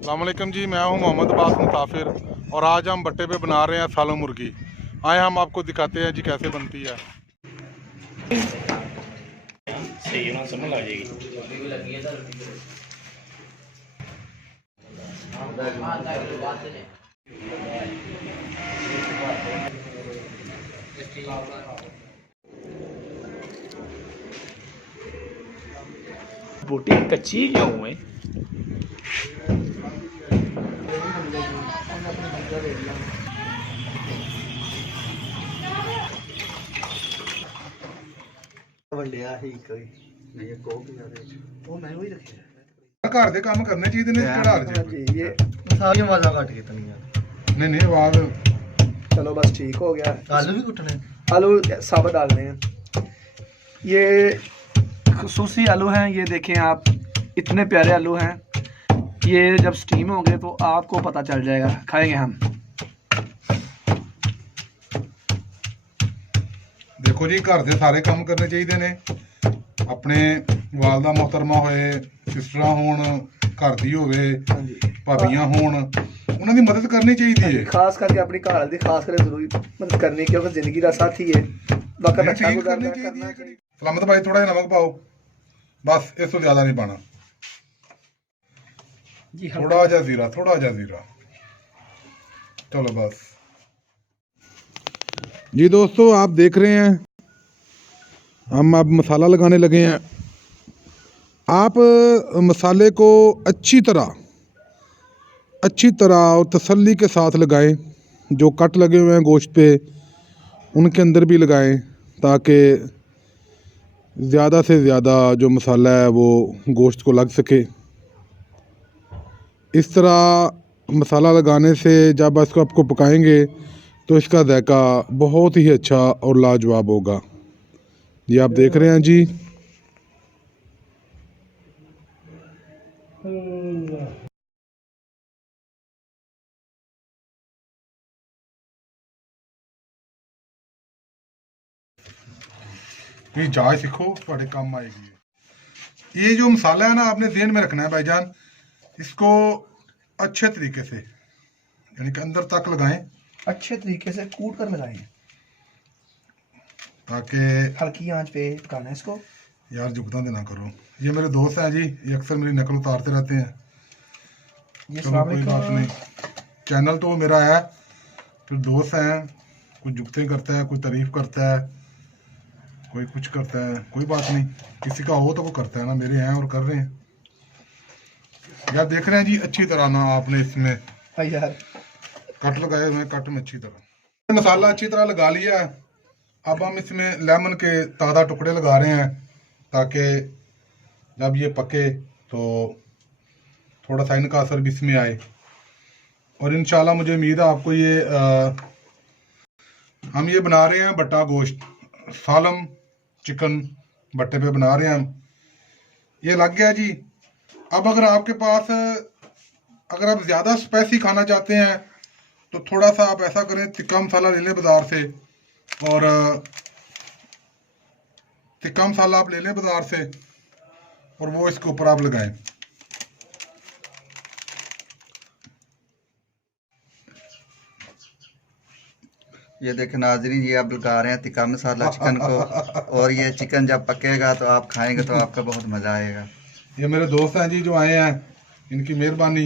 अस्सलाम वालेकुम जी, मैं हूं मोहम्मद अब्बास मुसाफिर और आज हम भट्टे पे बना रहे हैं सालो मुर्गी। आए हम आपको दिखाते हैं जी कैसे बनती है। सही है ना, समझ आ जाएगी। बोटी कच्ची क्यों है? वंडिया ही कोई नहीं को भी यार वो मैं वही रखे घर दे काम करने चाहिए ने चढ़ा जी ये सारी आवाज़ काट के तनी यार नहीं नहीं आवाज। चलो बस ठीक हो गया। आलू भी कुटने, आलू साबुत डालने हैं। ये खसूसी आलू हैं, ये देखें आप, इतने प्यारे आलू हैं। ये जब स्टीम होंगे तो आपको पता चल जाएगा, खाएंगे हम। देखो जी, घर दे सारे काम करने चाहिए ने। अपने वालदा मोहतरमा होए, सिस्टर होण, घर दी होवे, भाबियां होण, उन्हां दी मदद करनी चाहिए है। खास करके अपनी घर दी खास कर जरूरी मदद करनी, क्योंकि जिंदगी दा साथी है। वक्त अच्छा गुजारना करना चाहिए। सलामत भाई, थोड़ा जिहा नमक पाओ, बस इस तो ज्यादा नहीं पाना। थोड़ा जा जीरा, थोड़ा जा जीरा। चलो बस जी दोस्तों, आप देख रहे हैं हम अब मसाला लगाने लगे हैं। आप मसाले को अच्छी तरह और तसल्ली के साथ लगाएं। जो कट लगे हुए हैं गोश्त पे उनके अंदर भी लगाएं, ताकि ज़्यादा से ज़्यादा जो मसाला है वो गोश्त को लग सके। इस तरह मसाला लगाने से जब इसको आपको पकाएंगे तो इसका जायका बहुत ही अच्छा और लाजवाब होगा। ये आप देख रहे हैं जी। ये जाच सीखो, थोड़े काम आएगी। ये जो मसाला है ना, आपने ध्यान में रखना है भाईजान। इसको अच्छे तरीके से, यानी कि अंदर तक लगाएं, अच्छे तरीके से कूट कर लगाएं, ताकि हल्की आंच पे पकाना है इसको। यार जुगता देना करो। ये मेरे दोस्त हैं जी, ये अक्सर मेरी नकल उतारते रहते हैं। ये चलो कोई बात नहीं, चैनल तो मेरा है, फिर दोस्त हैं, कुछ जुगते करता है, कोई तारीफ करता है, कोई कुछ करता है। कोई बात नहीं, किसी का हो तो वो करता है ना, मेरे हैं और कर रहे हैं। यार देख रहे हैं जी, अच्छी तरह ना आपने इसमें यार कट लगाए हुए हैं, कट में अच्छी तरह मसाला अच्छी तरह लगा लिया है। अब हम इसमें लेमन के ताज़ा टुकड़े लगा रहे हैं, ताकि जब ये पके तो थोड़ा सा इनका असर भी इसमें आए। और इंशाल्लाह मुझे उम्मीद है आपको ये हम ये बना रहे हैं बट्टा गोश्त, सालम चिकन भट्टे पे बना रहे हैं हम। ये लग गया जी। अब अगर आपके पास, अगर आप ज़्यादा स्पाइसी खाना चाहते हैं तो थोड़ा सा आप ऐसा करें, तिक्का मसाला ले लें बाज़ार से, और तिक्का मसाला आप ले लें बाज़ार से और वो इसके ऊपर आप लगाएं। ये देखें नाजरीन, ये आप लगा रहे हैं तिक्का मसाला चिकन को, और ये चिकन जब पकेगा तो आप खाएंगे तो आपका बहुत मज़ा आएगा। ये मेरे दोस्त हैं जी जो आए हैं, इनकी मेहरबानी,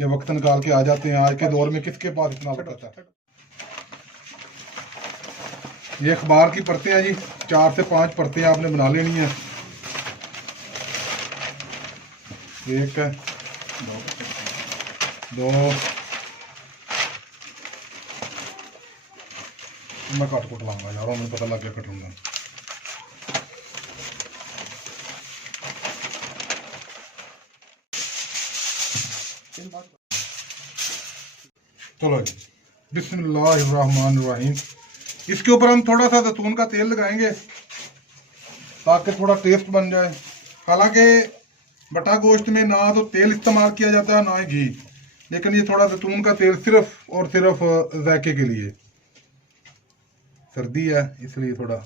ये वक्त निकाल के आ जाते हैं। आज के दौर में किसके पास इतना वक्त है। ये अखबार की परतें हैं जी, 4 से 5 परतें आपने बना लेनी है। एक, दो, मैं कट कुट लाऊंगा यार, मुझे पता लग गया कट लूंगा। चलो जी, बिस्मिल्लाहिर्रहमानिर्रहीम। इसके ऊपर हम थोड़ा सा जैतून का तेल लगाएंगे ताकि थोड़ा टेस्ट बन जाए। हालांकि बटा गोश्त में ना तो तेल इस्तेमाल किया जाता है ना ही घी, लेकिन ये थोड़ा जैतून का तेल सिर्फ और सिर्फ जायके के लिए। सर्दी है इसलिए थोड़ा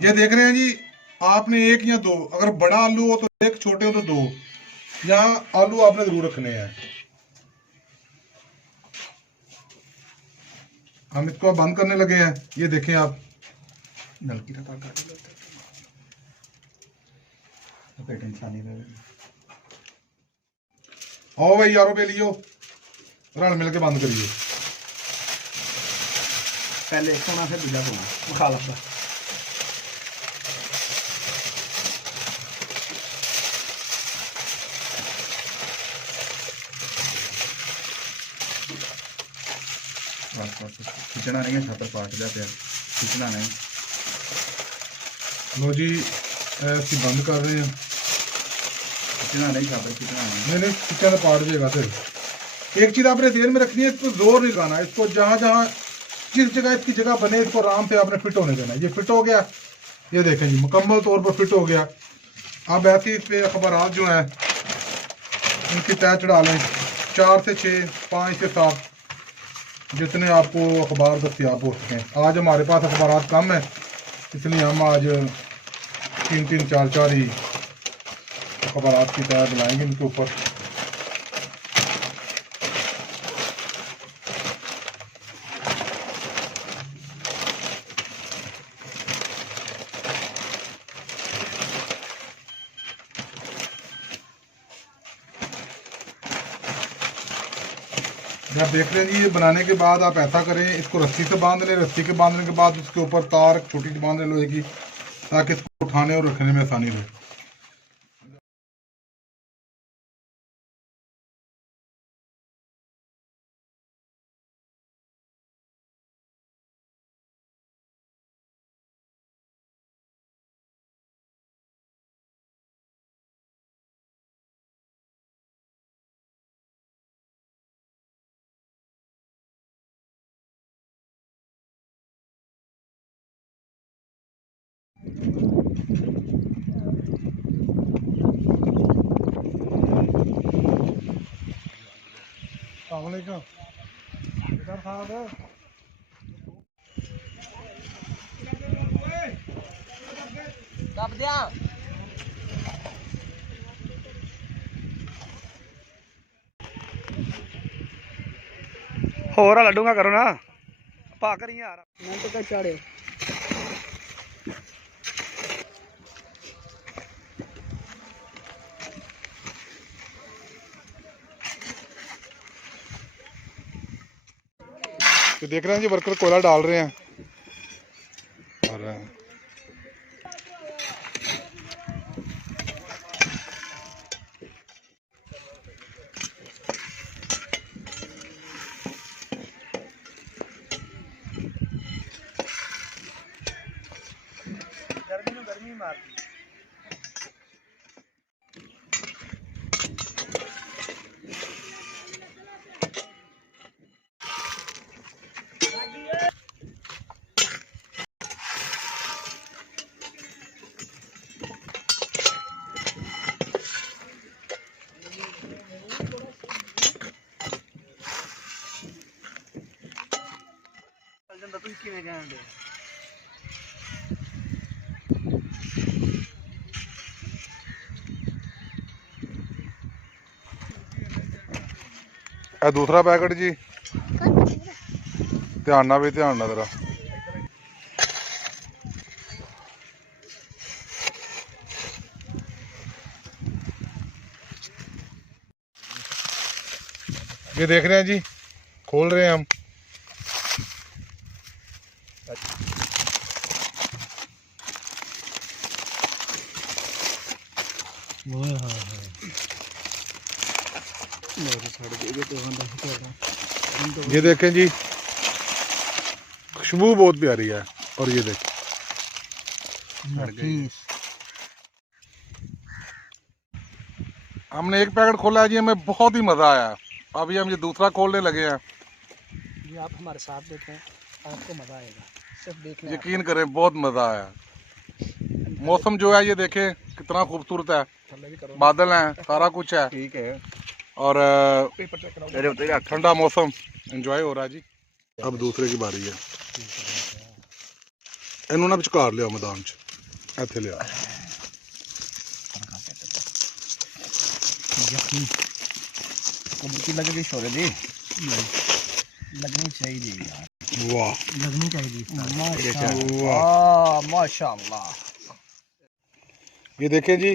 ये देख रहे हैं जी, आपने एक या दो, अगर बड़ा आलू हो तो एक, छोटे हो तो दो, यहाँ आलू आपने जरूर रखने हैं। हम इसको अब बंद करने लगे हैं। ये देखें आप, नलकी रखा पेट इंसानी रहे। आओ भाई यारों पे लियो, रल मिल के बंद करिए। पहले एक होना फिर दूजा होना मुखालफा। खिंचना नहीं है, छापर पाट जाते हैं, खिंचना नहीं। लो जी, ऐसे बंद कर रहे हैं। खिंचना नहीं, छापर खिंचना नहीं। नहीं किचन पाट जाएगा। फिर एक चीज आपने तेल में रखनी है, इसको जोर नहीं लगाना। इसको जहां जहां जिस जगह इसकी जगह बने, इसको आराम से आपने फिट होने देना। ये फिट हो गया, ये देखें जी मुकम्मल तौर पर फिट हो गया। अब ऐसे इस पे अखबारात जो हैं इनकी तय चढ़ा लें, 4 से 6, 5 से 7 जितने आपको अखबार दस्तियाब हो सकें। आज हमारे पास अखबारात कम है, इसलिए हम आज 3-3, 4-4 ही अखबारात की तय बनाएंगे इनके ऊपर। आप देख रहे हैं जी, ये बनाने के बाद आप ऐसा करें, इसको रस्सी से बांध लें। रस्सी के बांधने के बाद उसके ऊपर तार छोटी सी बांध लें लोहे की, ताकि इसको उठाने और रखने में आसानी हो। होर लड्डूंगा करो ना पा करी यार मिनट का चाड़े। तो देख रहे हैं जी, वर्कर कोयला डाल रहे हैं। और गर्मी मारती दूसरा पैकेट जी, ध्यान ना भी, ध्यान ना जरा। ये देख रहे हैं जी, खोल रहे हैं हम। ये देखें जी, खुशबू बहुत प्यारी है। और ये देखें, हमने एक पैकेट खोला है जी, हमें बहुत ही मज़ा आया। अभी हम ये दूसरा खोलने लगे हैं। जी आप हमारे साथ देखें, आपको मज़ा आएगा, सिर्फ देखने। यकीन करें, बहुत मज़ा आया। मौसम जो है ये देखें कितना खूबसूरत है, बादल हैं, सारा कुछ है, ठीक है। और ठंडा मौसम एंजॉय हो रहा है जी। अब दूसरे की बारी है। इन्होंने विचकार लिया मैदान च, इत्थे लिया। यखनी कबूतर लगे दी छोरे दी लगनी चाहिए यार, वाह लगनी चाहिए माशाल्लाह माशाल्लाह। ये देखें जी,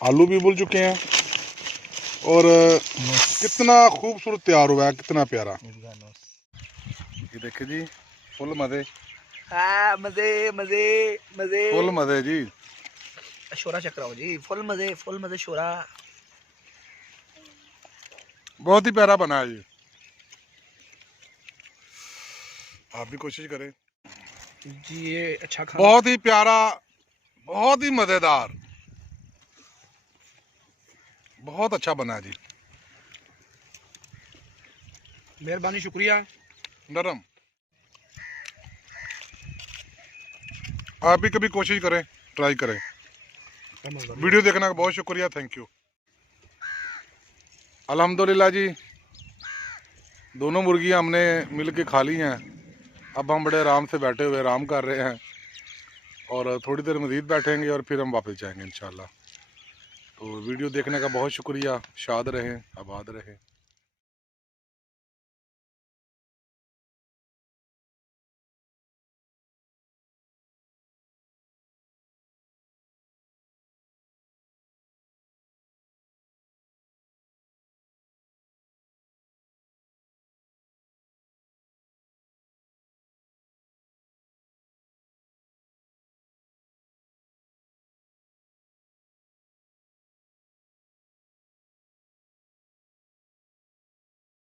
आलू भी उबल चुके हैं और कितना खूबसूरत तैयार हुआ है, कितना प्यारा। ये देखें जी, फुल मजे मजे मजे मजे फुल मजे जी। शोरा चक्राओ जी, फुल मजे शोरा। बहुत ही प्यारा बना है ये, आप भी कोशिश करें जी। ये अच्छा खाना, बहुत ही प्यारा, बहुत ही मजेदार, बहुत अच्छा बना है जी। मेहरबानी शुक्रिया। नरम, आप भी कभी कोशिश करें, ट्राई करें। वीडियो देखने का बहुत शुक्रिया, थैंक यू। अल्हम्दुलिल्लाह जी, दोनों मुर्गियां हमने मिल के खा ली हैं। अब हम बड़े आराम से बैठे हुए आराम कर रहे हैं और थोड़ी देर मज़ीद बैठेंगे और फिर हम वापस जाएंगे इंशाल्लाह। तो वीडियो देखने का बहुत शुक्रिया। शाद रहें, आबाद रहें।